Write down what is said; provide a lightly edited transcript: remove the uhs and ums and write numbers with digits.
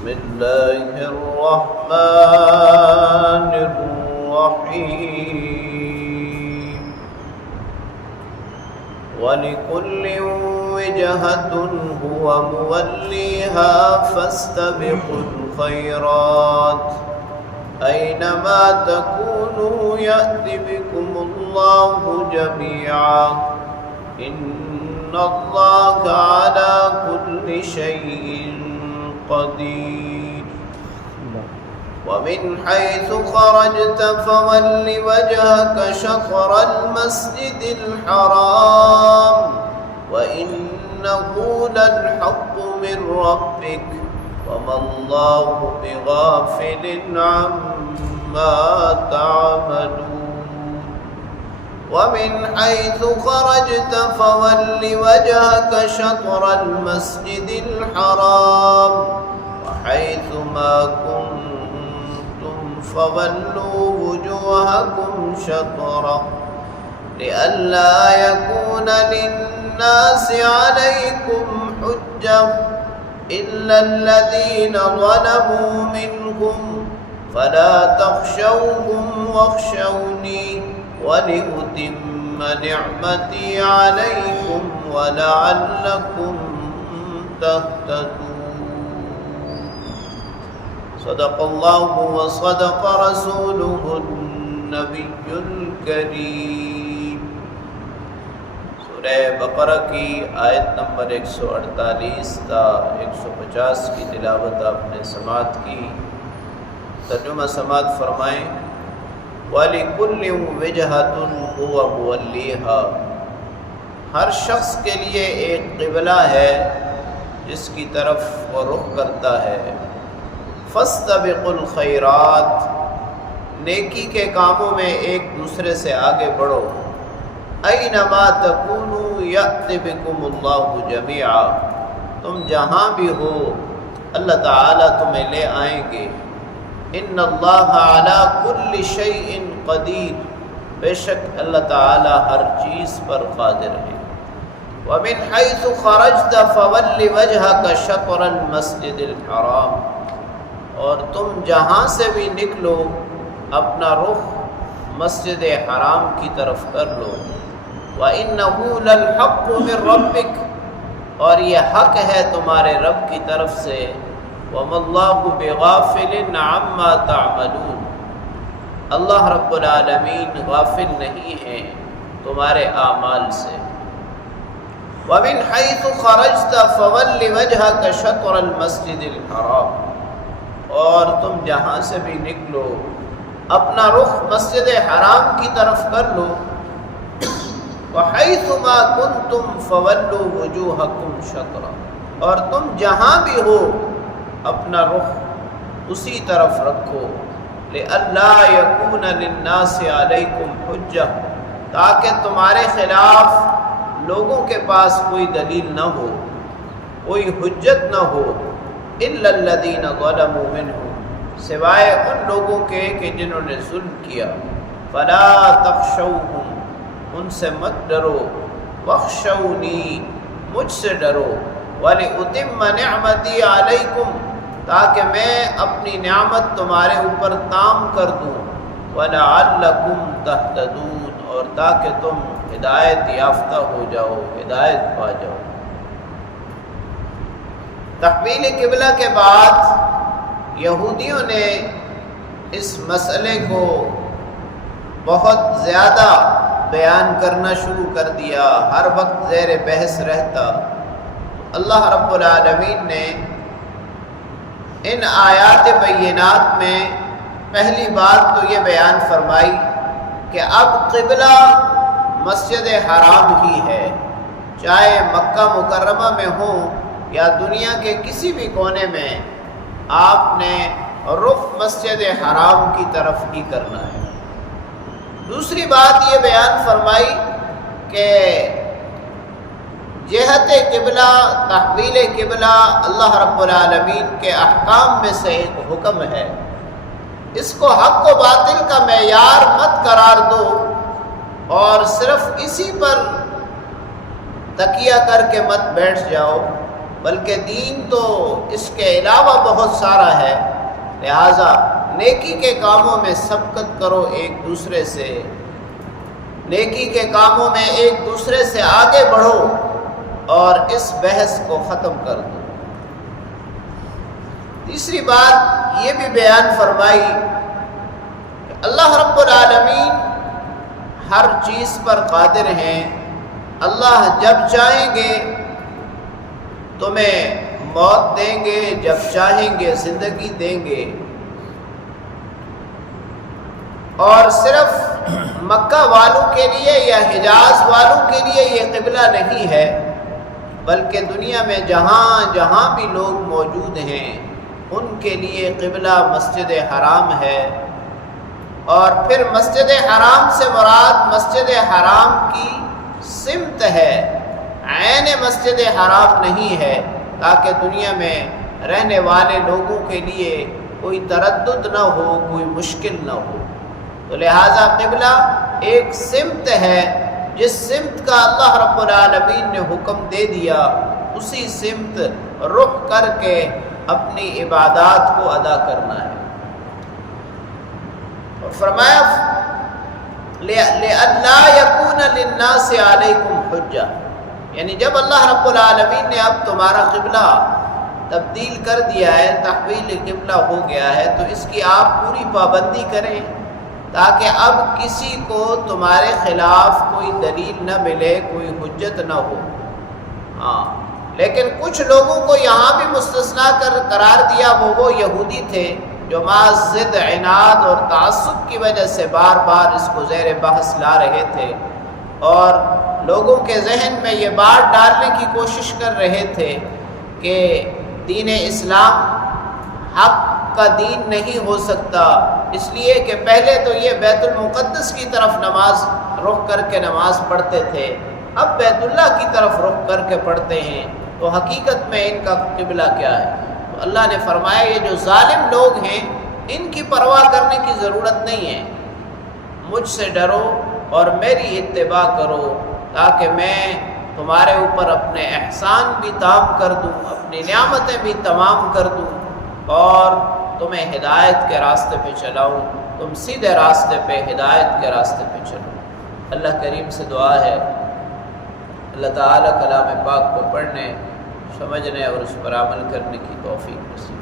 بسم الله الرحمن الرحيم ولكل وجهة هو موليها فاستبقوا الخيرات أينما تكونوا يأت بكم الله جميعا إن الله على كل شيء قدير ومن حيث خرجت فول وجهك شطر المسجد الحرام وإنه للحق من ربك وما الله بغافل عما تعملون ومن حيث خرجت فول وجهك شطر المسجد الحرام وحيث ما كنتم فولوا وجوهكم شطره لئلا يكون للناس عليكم حجة إلا الذين ظلموا منهم فلا تخشوهم واخشوني ولأتم نعمتي عليكم ولعلكم تهتدون صدق الله وصدق رسوله النبي الكريم سورہ بقرہ کی آیت نمبر 148 تا 150 کی تلاوت آپ نے سماعت کی. ترجمہ سماعت فرمائیں. وَلِكُلِّ وِجْهَةٌ هُوَ مُوَلِّيهَا، ہر شخص کے لیے ایک قبلہ ہے جس کی طرف وہ رخ کرتا ہے. فَاسْتَبِقُوا الْخَيْرَاتِ، نیکی کے کاموں میں ایک دوسرے سے آگے بڑھو. أَيْنَمَا تَكُونُوا يَأْتِ بِكُمُ اللَّهُ جَمِيعًا، تم جہاں بھی ہو اللہ تعالیٰ تمہیں لے آئیں گے. ان اللہ علی کل شیء قدیر، بے شک اللہ تعالی ہر چیز پر قادر ہے. ومن حیث خرجت فول وجہک شطر المسجد الحرام، اور تم جہاں سے بھی نکلو اپنا رخ مسجد حرام کی طرف کر لو. وَإِنَّهُ لَلْحَقُّ مِنْ رَبِّكَ، اور یہ حق ہے تمہارے رب کی طرف سے. وَمَا اللَّهُ بِغَافِلٍ عَمَّا تَعْمَلُونَ، اللہ رب العالمین غافل نہیں ہیں تمہارے اعمال سے. وَمِنْ حَيْثُ خَرَجْتَ فَوَلِّ وَجْهَكَ شَطْرَ الْمَسْجِدِ الْحَرَامِ، اور تم جہاں سے بھی نکلو اپنا رخ مسجد حرام کی طرف کر لو. وَحَيْثُ مَا كُنْتُمْ فَوَلُّوا وُجُوهَكُمْ شَطْرًا، اور تم جہاں بھی ہو اپنا رخ اسی طرف رکھو. لِأَلَّا يَكُونَ لِلنَّاسِ عَلَيْكُمْ حُجَّةٌ، تاکہ تمہارے خلاف لوگوں کے پاس کوئی دلیل نہ ہو، کوئی حجت نہ ہو. إِلَّا الَّذِينَ ظَلَمُوا مِنْهُمْ، سوائے ان لوگوں کے کہ جنہوں نے ظلم کیا. فَلَا تَخْشَوْهُمْ، ان سے مت ڈرو. وَاخْشَوْنِي، مجھ سے ڈرو. وَلِأُتِمَّ نِعْمَتِي عَلَيْكُمْ، تاکہ میں اپنی نعمت تمہارے اوپر تام کر دوں. وَلَعَلَّكُمْ تَهْتَدُونَ، اور تاکہ تم ہدایت یافتہ ہو جاؤ، ہدایت پا جاؤ. تحویل قبلہ کے بعد یہودیوں نے اس مسئلے کو بہت زیادہ بیان کرنا شروع کر دیا، ہر وقت زیر بحث رہتا. اللہ رب العالمین نے ان آیات بینات میں پہلی بات تو یہ بیان فرمائی کہ اب قبلہ مسجد حرام ہی ہے، چاہے مکہ مکرمہ میں ہوں یا دنیا کے کسی بھی کونے میں، آپ نے رخ مسجد حرام کی طرف ہی کرنا ہے. دوسری بات یہ بیان فرمائی کہ جہت قبلہ، تحویل قبلہ اللہ رب العالمین کے احکام میں سے ایک حکم ہے. اس کو حق و باطل کا معیار مت قرار دو اور صرف اسی پر تکیہ کر کے مت بیٹھ جاؤ. بلکہ دین تو اس کے علاوہ بہت سارا ہے، لہٰذا نیکی کے کاموں میں سبقت کرو ایک دوسرے سے، نیکی کے کاموں میں ایک دوسرے سے آگے بڑھو اور اس بحث کو ختم کر دو۔ تیسری بات یہ بھی بیان فرمائی کہ اللہ رب العالمین ہر چیز پر قادر ہیں، اللہ جب چاہیں گے تمہیں موت دیں گے، جب چاہیں گے زندگی دیں گے، اور صرف مکہ والوں کے لیے یا حجاز والوں کے لیے یہ قبلہ نہیں ہے، بلکہ دنیا میں جہاں جہاں بھی لوگ موجود ہیں ان کے لیے قبلہ مسجد حرام ہے۔ اور پھر مسجد حرام سے مراد مسجد حرام کی سمت ہے، عین مسجد حرام نہیں ہے، تاکہ دنیا میں رہنے والے لوگوں کے لیے کوئی تردد نہ ہو، کوئی مشکل نہ ہو۔ تو لہٰذا قبلہ ایک سمت ہے، جس سمت کا اللہ رب العالمین نے حکم دے دیا، اسی سمت رخ کر کے اپنی عبادات کو ادا کرنا ہے۔ اور فرمایا لِأَلَّا يَكُونَ لِلنَّاسِ عَلَيْكُمْ حُجَّةٌ، یعنی جب اللہ رب العالمین نے اب تمہارا قبلہ تبدیل کر دیا ہے، تحویل قبلہ ہو گیا ہے، تو اس کی آپ پوری پابندی کریں، تاکہ اب کسی کو تمہارے خلاف کوئی دلیل نہ ملے، کوئی حجت نہ ہو۔ ہاں، لیکن کچھ لوگوں کو یہاں بھی مستثنا قرار دیا، وہ یہودی تھے جو محض ضد، عناد اور تعصب کی وجہ سے بار بار اس کو زیر بحث لا رہے تھے، اور لوگوں کے ذہن میں یہ بات ڈالنے کی کوشش کر رہے تھے کہ دین اسلام حق کا دین نہیں ہو سکتا، اس لیے کہ پہلے تو یہ بیت المقدس کی طرف نماز رخ کر کے نماز پڑھتے تھے، اب بیت اللہ کی طرف رخ کر کے پڑھتے ہیں، تو حقیقت میں ان کا قبلہ کیا ہے؟ تو اللہ نے فرمایا یہ جو ظالم لوگ ہیں ان کی پرواہ کرنے کی ضرورت نہیں ہے، مجھ سے ڈرو اور میری اتباع کرو، تاکہ میں تمہارے اوپر اپنے احسان بھی تام کر دوں، اپنی نعمتیں بھی تمام کر دوں، اور تمہیں ہدایت کے راستے پہ چلاؤں، تم سیدھے راستے پہ، ہدایت کے راستے پہ چلو۔ اللہ کریم سے دعا ہے اللہ تعالیٰ کلام پاک کو پڑھنے، سمجھنے اور اس پر عمل کرنے کی توفیق نصیب